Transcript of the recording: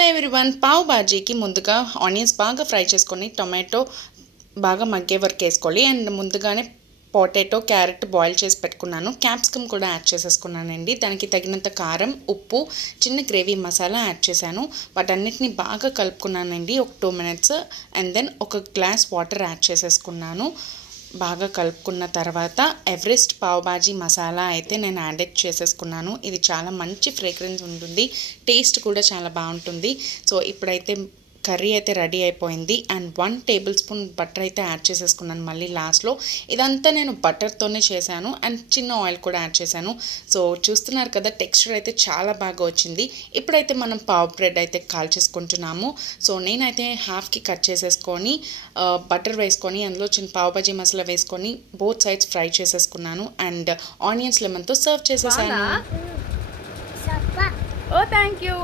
Hello everyone, pav బాజీకి ముందుగా onions బాగా fry చేసుకొని టొమాటో బాగా మగ్గే వరకు వేసుకోవాలి. అండ్ ముందుగానే పొటాటో క్యారెట్ బాయిల్ చేసి పెట్టుకున్నాను. క్యాప్సికమ్ కూడా యాడ్ చేసేసుకున్నానండి. దానికి తగినంత కారం, ఉప్పు, చిన్న గ్రేవీ మసాలా యాడ్ చేశాను. వాటన్నిటిని బాగా కలుపుకున్నానండి ఒక 2 minutes. అండ్ దెన్ ఒక గ్లాస్ వాటర్ యాడ్ చేసేసుకున్నాను. బాగా కలుపుకున్న తర్వాత ఎవరెస్ట్ పావ్ బాజీ మసాలా అయితే నేను యాడ్ చేసేసుకున్నాను. ఇది చాలా మంచి ఫ్రేగ్రెన్స్ ఉంటుంది, టేస్ట్ కూడా చాలా బాగుంటుంది. సో ఇప్పుడైతే కర్రీ అయితే రెడీ అయిపోయింది. అండ్ 1 tablespoon బటర్ అయితే యాడ్ చేసేసుకున్నాను మళ్ళీ లాస్ట్లో. ఇదంతా నేను బటర్తోనే చేశాను అండ్ చిన్న ఆయిల్ కూడా యాడ్ చేశాను. సో చూస్తున్నారు కదా, టెక్స్చర్ అయితే చాలా బాగా వచ్చింది. ఇప్పుడైతే మనం పావ్ బ్రెడ్ అయితే కాల్చేసుకుంటున్నాము. సో నేనైతే హాఫ్కి కట్ చేసేసుకొని బటర్ వేసుకొని అందులో చిన్న పావ్ బాజీ మసాలా వేసుకొని బోత్ సైడ్స్ ఫ్రై చేసేసుకున్నాను. అండ్ ఆనియన్స్ లెమన్తో సర్వ్ చేసేసాను. ఓ థ్యాంక్ యూ.